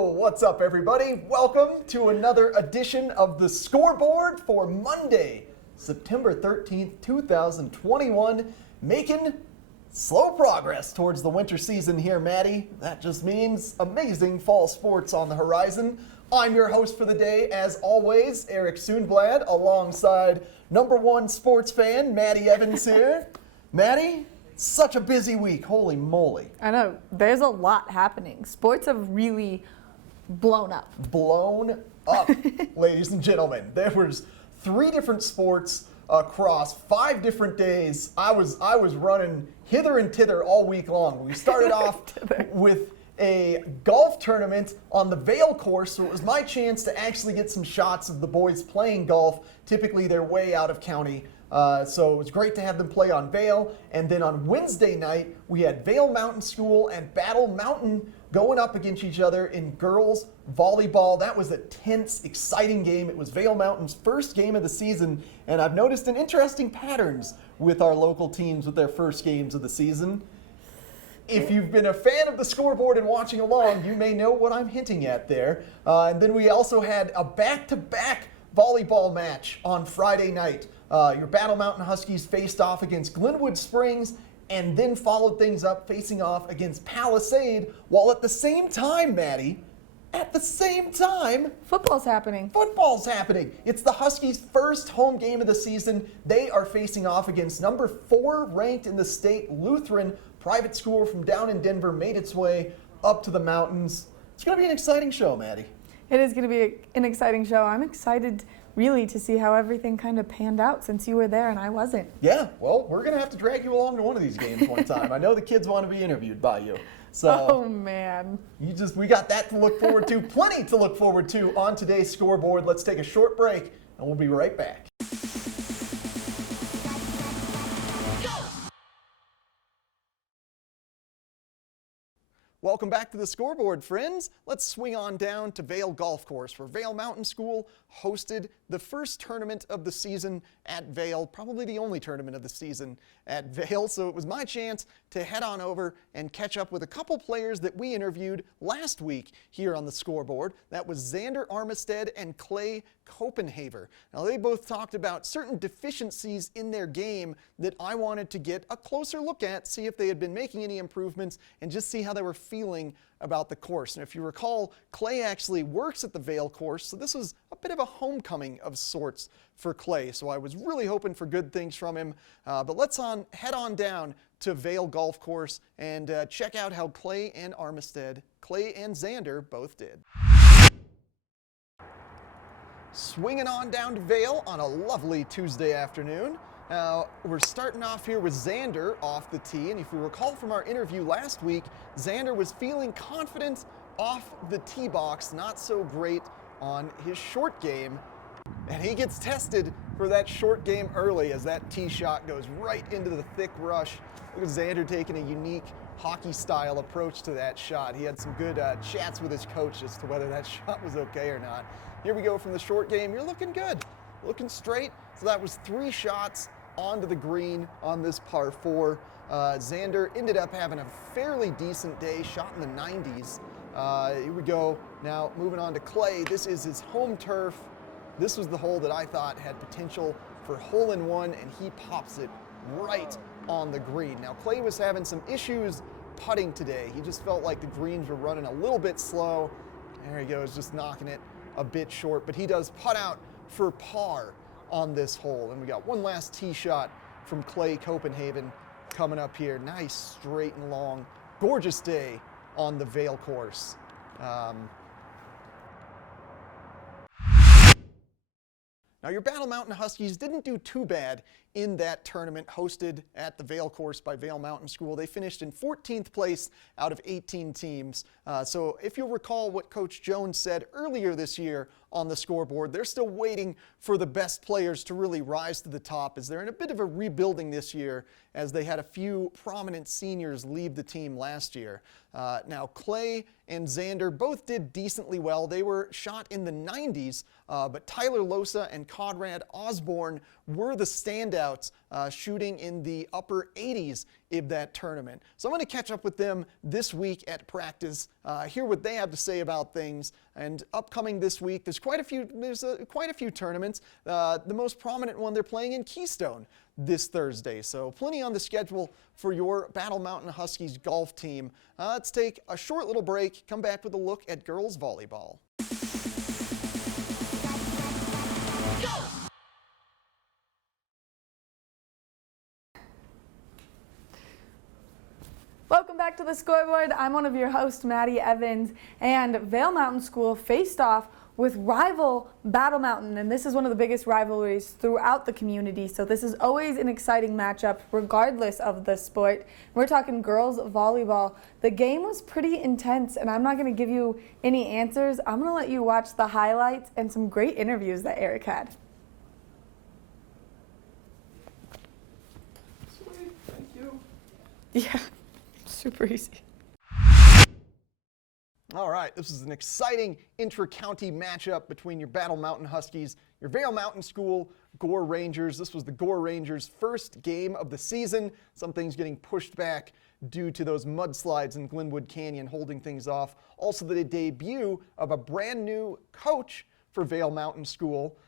What's up, everybody? Welcome to another edition of the Scoreboard for Monday, September 13th, 2021. Making slow progress towards the winter season here, Maddie. That just means amazing fall sports on the horizon. I'm your host for the day, as always, Eric Soonblad, alongside number one sports fan, Maddie Evans here. Maddie, such a busy week. Holy moly. I know. There's a lot happening. Sports have really blown up. Blown up, ladies and gentlemen. There was 3 different sports across 5 different days. I was running hither and thither all week long. We started off with a golf tournament on the Vail course, so it was my chance to actually get some shots of the boys playing golf. Typically, they're way out of county. So it was great to have them play on Vail. And then on Wednesday night, we had Vail Mountain School and Battle Mountain going up against each other in girls volleyball. That was a tense, exciting game. It was Vail Mountain's first game of the season, and I've noticed an interesting patterns with our local teams with their first games of the season. If you've been a fan of the Scoreboard and watching along, you may know what I'm hinting at there. And then we also had a back-to-back volleyball match on Friday night. Your Battle Mountain Huskies faced off against Glenwood Springs and then followed things up facing off against Palisade, while at the same time, Maddie, Football's happening. It's the Huskies' first home game of the season. They are facing off against number 4 ranked in the state, Lutheran, private school from down in Denver, made its way up to the mountains. It's going to be an exciting show, Maddie. It is going to be an exciting show. I'm excited really to see how everything kind of panned out since you were there and I wasn't. Yeah, well, we're going to have to drag you along to one of these games one time. I know the kids want to be interviewed by you. So oh, man. We got that to look forward to, plenty to look forward to on today's Scoreboard. Let's take a short break and we'll be right back. Welcome back to the Scoreboard, friends. Let's swing on down to Vail Golf Course, where Vail Mountain School hosted the first tournament of the season at Vail, probably the only tournament of the season at Vail. So it was my chance to head on over and catch up with a couple players that we interviewed last week here on the Scoreboard. That was Xander Armistead and Cloe Copenhaver. Now, they both talked about certain deficiencies in their game that I wanted to get a closer look at, see if they had been making any improvements, and just see how they were feeling about the course. And if you recall, Cloe actually works at the Vail course, so this was a bit of a homecoming of sorts for Cloe. So I was really hoping for good things from him. But let's head on down to Vail Golf Course and check out how Cloe and Xander both did. Swinging on down to Vail on a lovely Tuesday afternoon. Now, we're starting off here with Xander off the tee, and if you recall from our interview last week, Xander was feeling confident off the tee box, not so great on his short game, and he gets tested for that short game early as that tee shot goes right into the thick brush. Look at Xander taking a unique hockey-style approach to that shot. He had some good chats with his coach as to whether that shot was okay or not. Here we go from the short game. You're looking good, looking straight. So that was 3 shots onto the green on this par 4. Xander ended up having a fairly decent day, shot in the 90s. Here we go. Now moving on to Cloe. This is his home turf. This was the hole that I thought had potential for hole-in-one, and he pops it right on the green. Now Cloe was having some issues putting today. He just felt like the greens were running a little bit slow. There he goes, just knocking it a bit short, but he does putt out for par on this hole. And we got one last tee shot from Cloe Copenhaver coming up here. Nice, straight and long. Gorgeous day on the Vail course. Now, your Battle Mountain Huskies didn't do too bad in that tournament hosted at the Vail course by Vail Mountain School. They finished in 14th place out of 18 teams. So if you'll recall what Coach Jones said earlier this year on the Scoreboard, they're still waiting for the best players to really rise to the top, as they're in a bit of a rebuilding this year, as they had a few prominent seniors leave the team last year. Now, Cloe and Xander both did decently well. They were shot in the 90s, but Tyler Losa and Conrad Osborne were the standouts, shooting in the upper 80s in that tournament. So I'm going to catch up with them this week at practice, hear what they have to say about things. And upcoming this week, there's quite a few tournaments. The most prominent one, they're playing in Keystone this Thursday. So plenty on the schedule for your Battle Mountain Huskies golf team. Let's take a short little break, come back with a look at girls volleyball. Welcome back to the Scoreboard. I'm one of your hosts, Maddie Evans, and Vail Mountain School faced off with rival Battle Mountain, and this is one of the biggest rivalries throughout the community, so this is always an exciting matchup regardless of the sport. We're talking girls volleyball. The game was pretty intense, and I'm not going to give you any answers. I'm going to let you watch the highlights and some great interviews that Eric had. Sweet, thank you. Yeah, super easy. All right, this is an exciting intra-county matchup between your Battle Mountain Huskies, your Vail Mountain School Gore Rangers. This was the Gore Rangers' first game of the season. Some things getting pushed back due to those mudslides in Glenwood Canyon holding things off. Also the debut of a brand new coach for Vail Mountain School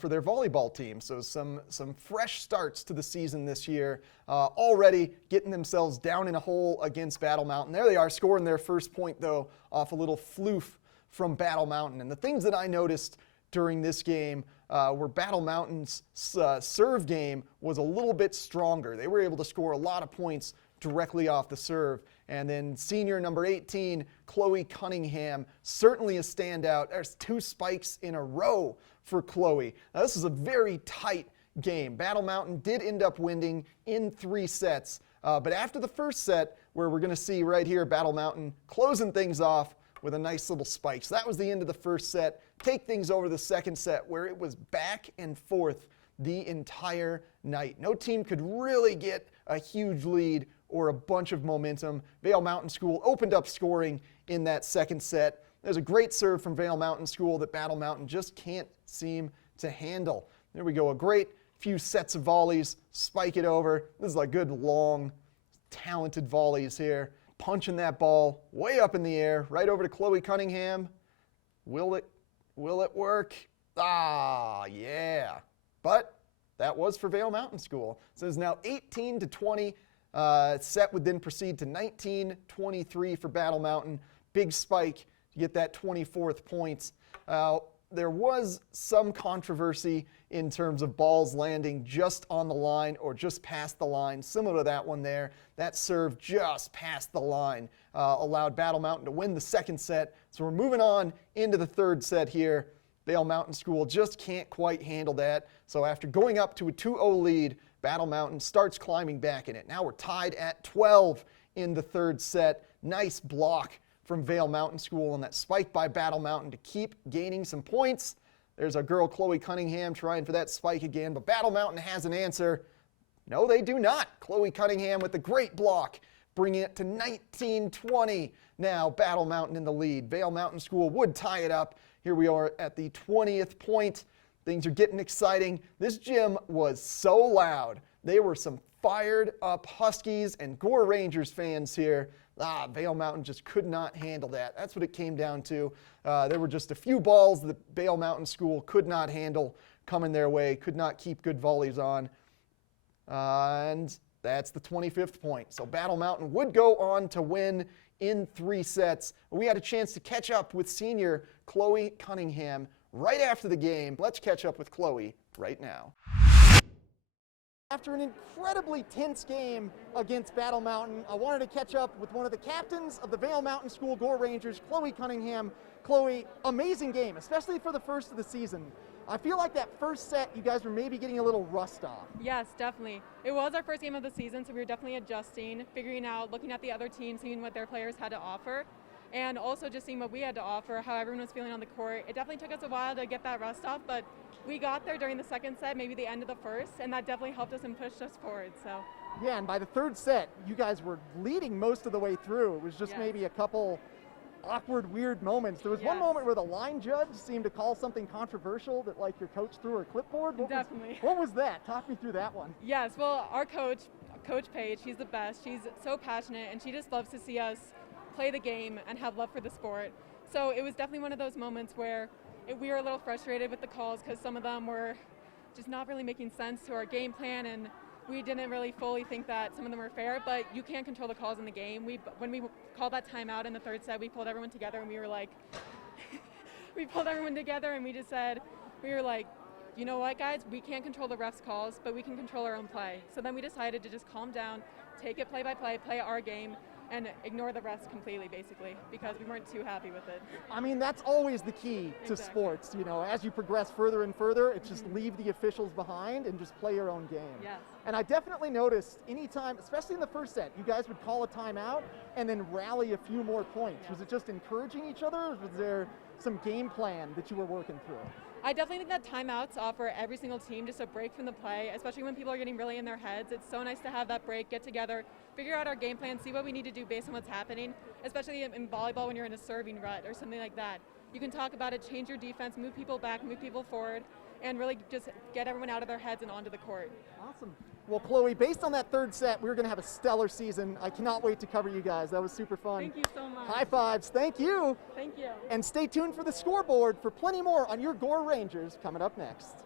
for their volleyball team. So some fresh starts to the season this year. Already getting themselves down in a hole against Battle Mountain. There they are, scoring their first point, though, off a little floof from Battle Mountain. And the things that I noticed during this game were Battle Mountain's serve game was a little bit stronger. They were able to score a lot of points directly off the serve. And then senior number 18, Cloe Cunningham, certainly a standout. There's 2 spikes in a row for Cloe. Now, this is a very tight game. Battle Mountain did end up winning in 3 sets, but after the first set, where we're going to see right here Battle Mountain closing things off with a nice little spike. So that was the end of the first set. Take things over to the second set, where it was back and forth the entire night. No team could really get a huge lead or a bunch of momentum. Vail Mountain School opened up scoring in that second set. There's a great serve from Vail Mountain School that Battle Mountain just can't seem to handle. There we go, a great few sets of volleys, spike it over. This is like good, long, talented volleys here. Punching that ball way up in the air, right over to Cloe Cunningham. Will it work? Ah, yeah. But that was for Vail Mountain School. So it's now 18-20. Set would then proceed to 19-23 for Battle Mountain. Big spike to get that 24th points. There was some controversy in terms of balls landing just on the line or just past the line, similar to that one there. That serve just past the line allowed Battle Mountain to win the second set. So we're moving on into the third set here. Vail Mountain School just can't quite handle that. So after going up to a 2-0 lead, Battle Mountain starts climbing back in it. Now we're tied at 12 in the third set. Nice block from Vail Mountain School on that spike by Battle Mountain to keep gaining some points. There's our girl Cloe Cunningham trying for that spike again, but Battle Mountain has an answer. No, they do not. Cloe Cunningham with the great block, bringing it to 19-20. Now Battle Mountain in the lead. Vail Mountain School would tie it up. Here we are at the 20th point. Things are getting exciting. This gym was so loud. They were some fired up Huskies and Gore Rangers fans here. Vail Mountain just could not handle that. That's what it came down to. There were just a few balls that Vail Mountain School could not handle coming their way, could not keep good volleys on. And that's the 25th point. So Battle Mountain would go on to win in 3 sets. We had a chance to catch up with senior Cloe Cunningham right after the game. Let's catch up with Cloe right now. After an incredibly tense game against Battle Mountain, I wanted to catch up with one of the captains of the Vail Mountain School Gore Rangers, Cloe Cunningham. Cloe, amazing game, especially for the first of the season. I feel like that first set, you guys were maybe getting a little rust off. Yes, definitely. It was our first game of the season, so we were definitely adjusting, figuring out, looking at the other teams, seeing what their players had to offer, and also just seeing what we had to offer, how everyone was feeling on the court. It definitely took us a while to get that rust off, but we got there during the second set, maybe the end of the first, and that definitely helped us and pushed us forward. So. Yeah, and by the third set, you guys were leading most of the way through. It was just maybe a couple awkward, weird moments. There was one Yes. moment where the line judge seemed to call something controversial that like your coach threw her clipboard. Definitely. What was that? Talk me through that one. Yes, well, our coach, Coach Paige, she's the best. She's so passionate, and she just loves to see us play the game and have love for the sport. So it was definitely one of those moments where we were a little frustrated with the calls because some of them were just not really making sense to our game plan, and we didn't really fully think that some of them were fair, but you can't control the calls in the game. When we called that timeout in the third set, we pulled everyone together and we were like, we pulled everyone together and we just said, we were like, you know what, guys, we can't control the refs' calls, but we can control our own play. So then we decided to just calm down, take it play by play, play our game, and ignore the refs completely, basically, because we weren't too happy with it. I mean, that's always the key to sports. You know, as you progress further and further, it's just leave the officials behind and just play your own game. Yes. And I definitely noticed anytime, especially in the first set, you guys would call a timeout and then rally a few more points. Was it just encouraging each other, or was there some game plan that you were working through? I definitely think that timeouts offer every single team just a break from the play, especially when people are getting really in their heads. It's so nice to have that break, get together, figure out our game plan, see what we need to do based on what's happening, especially in volleyball when you're in a serving rut or something like that. You can talk about it, change your defense, move people back, move people forward, and really just get everyone out of their heads and onto the court. Awesome. Well, Chloe, based on that third set, we're going to have a stellar season. I cannot wait to cover you guys. That was super fun. Thank you so much. High fives. Thank you. Thank you. And stay tuned for the scoreboard for plenty more on your Gore Rangers coming up next.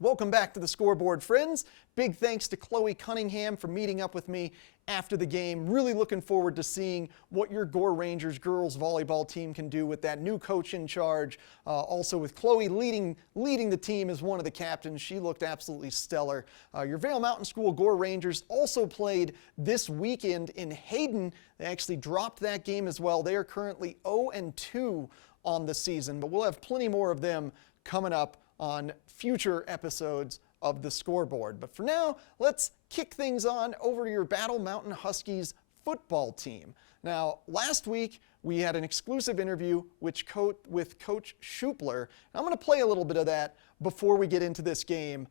Welcome back to the Scoreboard, friends. Big thanks to Chloe Cunningham for meeting up with me after the game. Really looking forward to seeing what your Gore Rangers girls volleyball team can do with that new coach in charge. Also with Chloe leading the team as one of the captains. She looked absolutely stellar. Your Vail Mountain School Gore Rangers also played this weekend in Hayden. They actually dropped that game as well. They are currently 0-2 on the season, but we'll have plenty more of them coming up on future episodes of the Scoreboard. But for now, let's kick things on over to your Battle Mountain Huskies football team. Now, last week, we had an exclusive interview with Coach Schupler. I'm going to play a little bit of that before we get into this game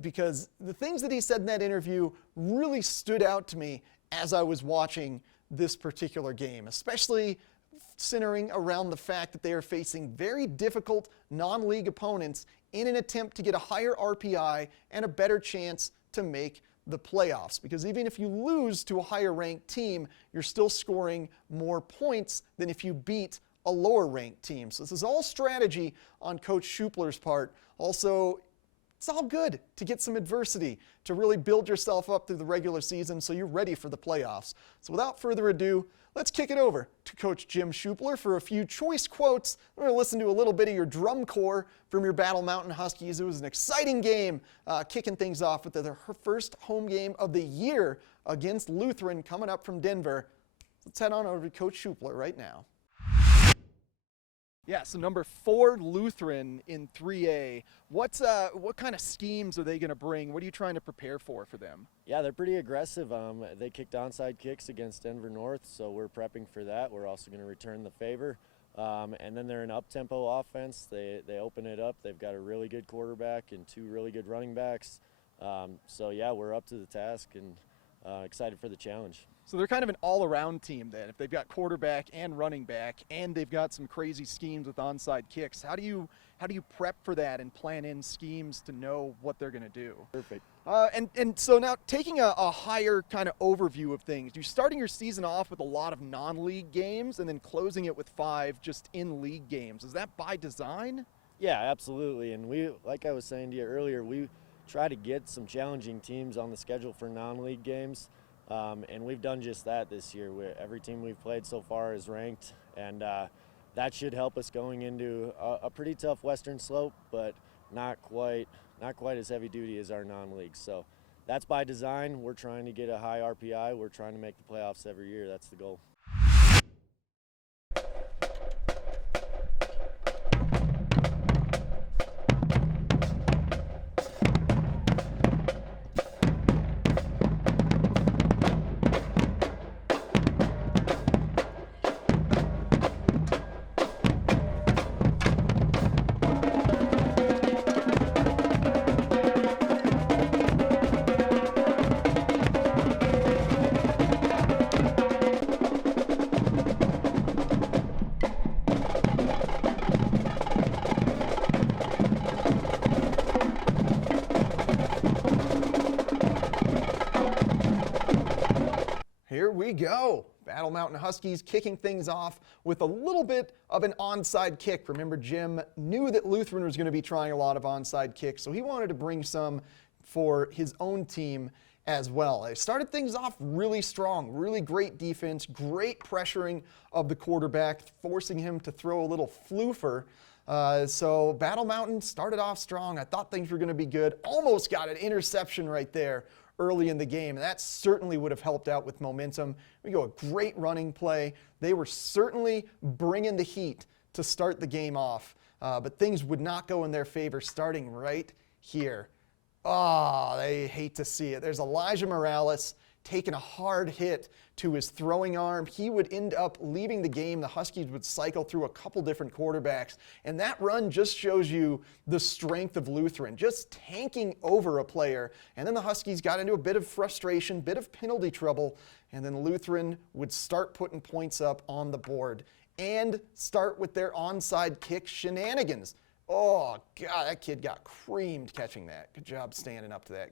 because the things that he said in that interview really stood out to me as I was watching this particular game, especially centering around the fact that they are facing very difficult non-league opponents in an attempt to get a higher RPI and a better chance to make the playoffs. Because even if you lose to a higher ranked team, you're still scoring more points than if you beat a lower ranked team. So this is all strategy on Coach Schupler's part. Also, it's all good to get some adversity, to really build yourself up through the regular season so you're ready for the playoffs. So without further ado, let's kick it over to Coach Jim Schupler for a few choice quotes. We're going to listen to a little bit of your drum corps from your Battle Mountain Huskies. It was an exciting game, kicking things off with their first home game of the year against Lutheran coming up from Denver. Let's head on over to Coach Schupler right now. Yeah, so number 4 Lutheran in 3A. What kind of schemes are they going to bring? What are you trying to prepare for them? Yeah, they're pretty aggressive. They kicked onside kicks against Denver North, so we're prepping for that. We're also going to return the favor. And then they're an up-tempo offense. They open it up. They've got a really good quarterback and 2 really good running backs. So yeah, we're up to the task and excited for the challenge. So they're kind of an all-around team then. If they've got quarterback and running back, and they've got some crazy schemes with onside kicks, how do you prep for that and plan in schemes to know what they're going to do? Perfect. And so now taking a higher kind of overview of things, you're starting your season off with a lot of non-league games and then closing it with 5 just in-league games. Is that by design? Yeah, absolutely. And we, like I was saying to you earlier, we try to get some challenging teams on the schedule for non-league games. And we've done just that this year. Every team we've played so far is ranked, and that should help us going into a pretty tough Western Slope, but not quite as heavy duty as our non-leagues. So that's by design. We're trying to get a high RPI. We're trying to make the playoffs every year. That's the goal. we go. Battle Mountain Huskies kicking things off with a little bit of an onside kick. Remember, Jim knew that Lutheran was going to be trying a lot of onside kicks, so he wanted to bring some for his own team as well. They started things off really strong, really great defense, great pressuring of the quarterback, forcing him to throw a little floofer. So Battle Mountain started off strong. I thought things were going to be good. Almost got an interception right there early in the game, and that certainly would have helped out with momentum. We go a great running play. They were certainly bringing the heat to start the game off, but things would not go in their favor starting right here. Oh, they hate to see it. There's Elijah Morales taking a hard hit to his throwing arm. He would end up leaving the game. The Huskies would cycle through a couple different quarterbacks, and that run just shows you the strength of Lutheran, just tanking over a player. And then the Huskies got into a bit of frustration, bit of penalty trouble, and then Lutheran would start putting points up on the board and start with their onside kick shenanigans. Oh, God, that kid got creamed catching that. Good job standing up to that,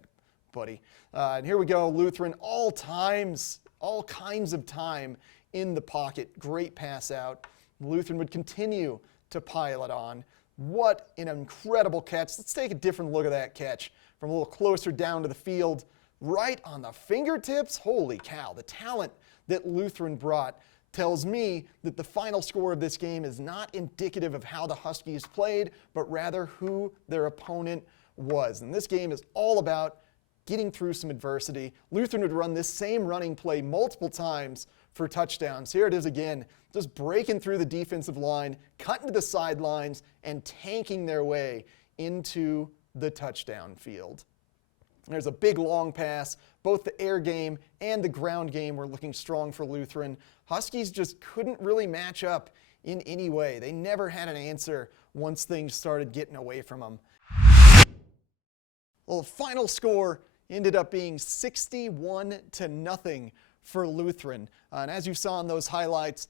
buddy. And here we go, Lutheran, all kinds of time in the pocket. Great pass out. Lutheran would continue to pile it on. What an incredible catch. Let's take a different look at that catch from a little closer down to the field, right on the fingertips. Holy cow, the talent that Lutheran brought tells me that the final score of this game is not indicative of how the Huskies played, but rather who their opponent was. And this game is all about getting through some adversity. Lutheran would run this same running play multiple times for touchdowns. Here it is again, just breaking through the defensive line, cutting to the sidelines, and tanking their way into the touchdown field. There's a big long pass. Both the air game and the ground game were looking strong for Lutheran. Huskies just couldn't really match up in any way. They never had an answer once things started getting away from them. Well, the final score ended up being 61-0 for Lutheran. And as you saw in those highlights,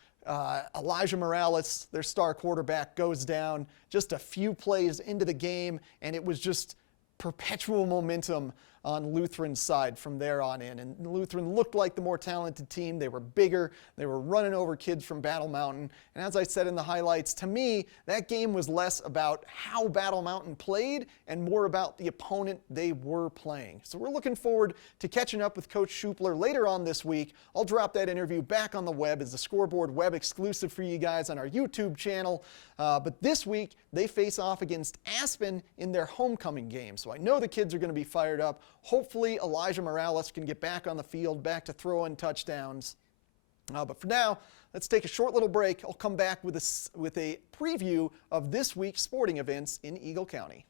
Elijah Morales, their star quarterback, goes down just a few plays into the game, and it was just perpetual momentum on Lutheran's side from there on in. And Lutheran looked like the more talented team. They were bigger. They were running over kids from Battle Mountain. And as I said in the highlights, to me, that game was less about how Battle Mountain played and more about the opponent they were playing. So we're looking forward to catching up with Coach Schupler later on this week. I'll drop that interview back on the web as the Scoreboard web exclusive for you guys on our YouTube channel. But this week, they face off against Aspen in their homecoming game. So I know the kids are going to be fired up. Hopefully, Elijah Morales can get back on the field, back to throwing touchdowns. But for now, let's take a short little break. I'll come back with a preview of this week's sporting events in Eagle County.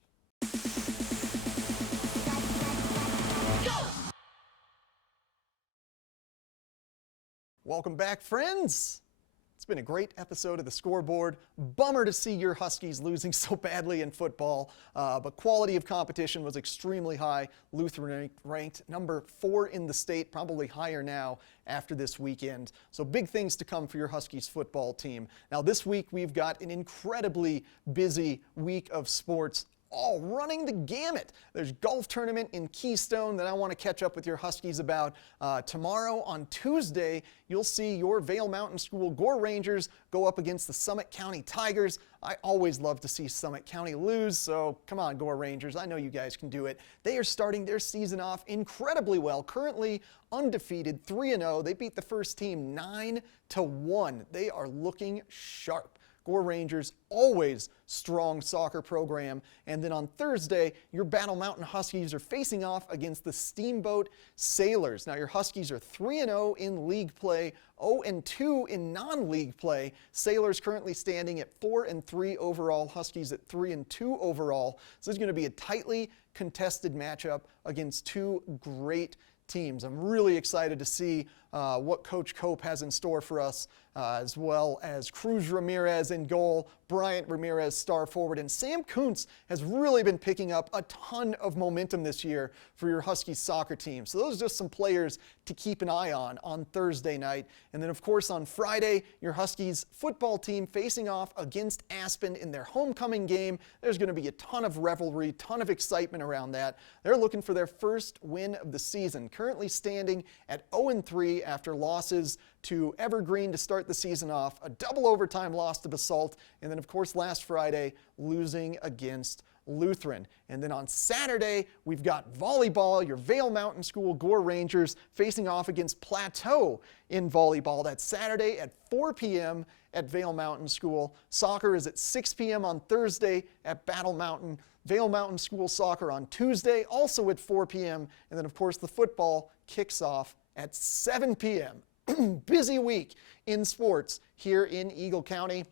Welcome back, friends. It's been a great episode of the Scoreboard. Bummer to see your Huskies losing so badly in football, but quality of competition was extremely high. Lutheran ranked number 4 in the state, probably higher now after this weekend. So big things to come for your Huskies football team. Now this week we've got an incredibly busy week of sports, all running the gamut. There's golf tournament in Keystone that I want to catch up with your Huskies about. Tomorrow on Tuesday, you'll see your Vail Mountain School Gore Rangers go up against the Summit County Tigers. I always love to see Summit County lose, so come on, Gore Rangers. I know you guys can do it. They are starting their season off incredibly well. Currently undefeated, 3-0. They beat the first team 9-1. They are looking sharp. Gore Rangers, always strong soccer program. And then on Thursday, your Battle Mountain Huskies are facing off against the Steamboat Sailors. Now your Huskies are 3-0 in league play, 0-2 in non-league play. Sailors currently standing at 4-3 overall, Huskies at 3-2 overall. So this is going to be a tightly contested matchup against two great teams. I'm really excited to see what Coach Cope has in store for us, as well as Cruz Ramirez in goal, Bryant Ramirez star forward, and Sam Kuntz has really been picking up a ton of momentum this year for your Huskies soccer team. So those are just some players to keep an eye on Thursday night. And then of course on Friday, your Huskies football team facing off against Aspen in their homecoming game. There's going to be a ton of revelry, ton of excitement around that. They're looking for their first win of the season, currently standing at 0-3 Saturday after losses to Evergreen to start the season off, a double overtime loss to Basalt, and then of course last Friday losing against Lutheran. And then on Saturday, we've got volleyball, your Vail Mountain School Gore Rangers facing off against Plateau in volleyball. That's Saturday at 4 p.m. at Vail Mountain School. Soccer is at 6 p.m. on Thursday at Battle Mountain. Vail Mountain School soccer on Tuesday, also at 4 p.m. And then, of course, the football kicks off at 7 p.m. Busy week in sports here in Eagle County,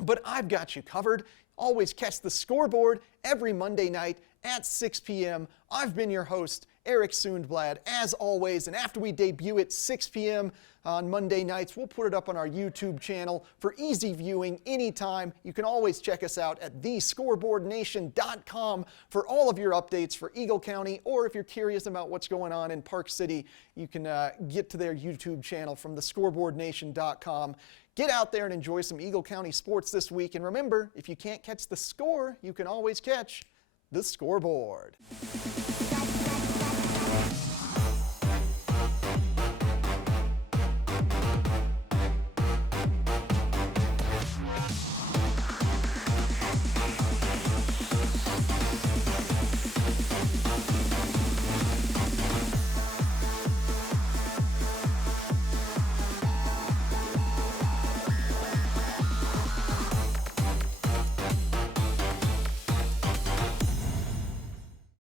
but I've got you covered. Always catch the Scoreboard every Monday night at 6 p.m. I've been your host, Eric Sundblad, as always, and after we debut at 6 p.m. on Monday nights, we'll put it up on our YouTube channel for easy viewing anytime. You can always check us out at thescoreboardnation.com for all of your updates for Eagle County, or if you're curious about what's going on in Park City, you can get to their YouTube channel from thescoreboardnation.com. Get out there and enjoy some Eagle County sports this week. And remember, if you can't catch the score, you can always catch the Scoreboard.